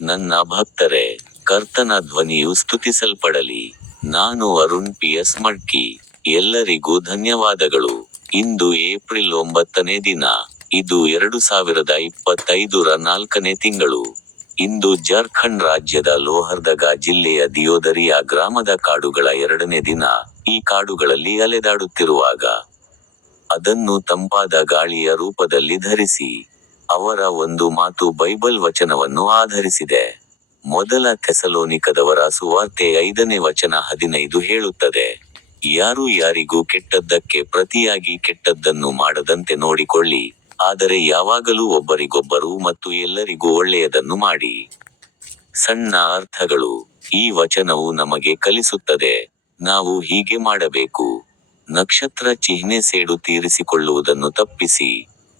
ನನ್ನ ಭಕ್ತರೇ, ಕರ್ತನ ಧ್ವನಿಯು ಸ್ತುತಿಸಲ್ಪಡಲಿ. ನಾನು ಅರುಣ್ PS ಮಡ್ಕಿ. ಎಲ್ಲರಿಗೂ ಧನ್ಯವಾದಗಳು. ಇಂದು ಏಪ್ರಿಲ್ 9ನೇ ದಿನ. ಇದು 2025ರ 4ನೇ ತಿಂಗಳು. ಇಂದು ಜಾರ್ಖಂಡ್ ರಾಜ್ಯದ ಲೋಹರ್ದಗಾ ಜಿಲ್ಲೆಯ ದಿಯೋದರಿಯಾ ಗ್ರಾಮದ ಕಾಡುಗಳ 2ನೇ ದಿನ. ಈ ಕಾಡುಗಳಲ್ಲಿ ಅಲೆದಾಡುತ್ತಿರುವಾಗ ಅದನ್ನು ತಂಪಾದ ಗಾಳಿಯ ರೂಪದಲ್ಲಿ ಧರಿಸಿ. ಅವರ ಒಂದು ಮಾತು ಬೈಬಲ್ ವಚನವನ್ನು ಆಧರಿಸಿದೆ. ಮೊದಲ ಥೆಸಲೋನಿಕದವರ ಸುವಾರ್ತೆ 5ನೇ ವಚನ 15 ಹೇಳುತ್ತದೆ, ಯಾರೂ ಯಾರಿಗೂ ಕೆಟ್ಟದ್ದಕ್ಕೆ ಪ್ರತಿಯಾಗಿ ಕೆಟ್ಟದ್ದನ್ನು ಮಾಡದಂತೆ ನೋಡಿಕೊಳ್ಳಿ, ಆದರೆ ಯಾವಾಗಲೂ ಒಬ್ಬರಿಗೊಬ್ಬರು ಮತ್ತು ಎಲ್ಲರಿಗೂ ಒಳ್ಳೆಯದನ್ನು ಮಾಡಿ. ಸಣ್ಣ ಅರ್ಥಗಳು. ಈ ವಚನವು ನಮಗೆ ಕಲಿಸುತ್ತದೆ, ನಾವು ಹೀಗೆ ಮಾಡಬೇಕು. ನಕ್ಷತ್ರ ಚಿಹ್ನೆ ಸೇಡು ತೀರಿಸಿಕೊಳ್ಳುವುದನ್ನು ತಪ್ಪಿಸಿ.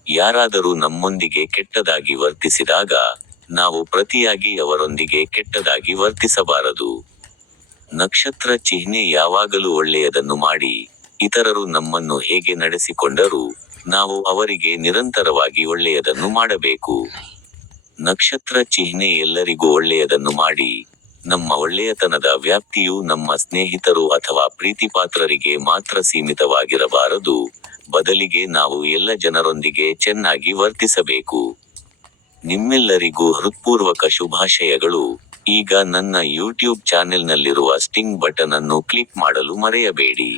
ಯಾರಾದರೂ ನಮ್ಮೊಂದಿಗೆ ಕೆಟ್ಟದಾಗಿ ವರ್ತಿಸಿದಾಗ, ನಾವು ಪ್ರತಿಯಾಗಿ ಅವರೊಂದಿಗೆ ಕೆಟ್ಟದಾಗಿ ವರ್ತಿಸಬಾರದು. ನಕ್ಷತ್ರ ಚಿಹ್ನೆ ಯಾವಾಗಲೂ ಒಳ್ಳೆಯದನ್ನು ಮಾಡಿ. ಇತರರು ನಮ್ಮನ್ನು ಹೇಗೆ ನಡೆಸಿಕೊಂಡರೂ, ನಾವು ಅವರಿಗೆ ನಿರಂತರವಾಗಿ ಒಳ್ಳೆಯದನ್ನು ಮಾಡಬೇಕು. ನಕ್ಷತ್ರ ಚಿಹ್ನೆ ಎಲ್ಲರಿಗೂ ಒಳ್ಳೆಯದನ್ನು ಮಾಡಿ. ನಮ್ಮ ಒಳ್ಳೆಯತನದ ವ್ಯಾಪ್ತಿಯು ನಮ್ಮ ಸ್ನೇಹಿತರು ಅಥವಾ ಪ್ರೀತಿಪಾತ್ರರಿಗೆ ಮಾತ್ರ ಸೀಮಿತವಾಗಿರಬಾರದು, ಬದಲಿಗೆ ನಾವು ಎಲ್ಲ ಜನರೊಂದಿಗೆ ಚೆನ್ನಾಗಿ ವರ್ತಿಸಬೇಕು. ನಿಮ್ಮೆಲ್ಲರಿಗೂ ಹೃತ್ಪೂರ್ವಕ ಶುಭಾಶಯಗಳು. ಈಗ ನನ್ನ ಯೂಟ್ಯೂಬ್ ಚಾನೆಲ್ನಲ್ಲಿರುವ ಸ್ಟಿಂಗ್ ಬಟನ್ ಅನ್ನು ಕ್ಲಿಕ್ ಮಾಡಲು ಮರೆಯಬೇಡಿ.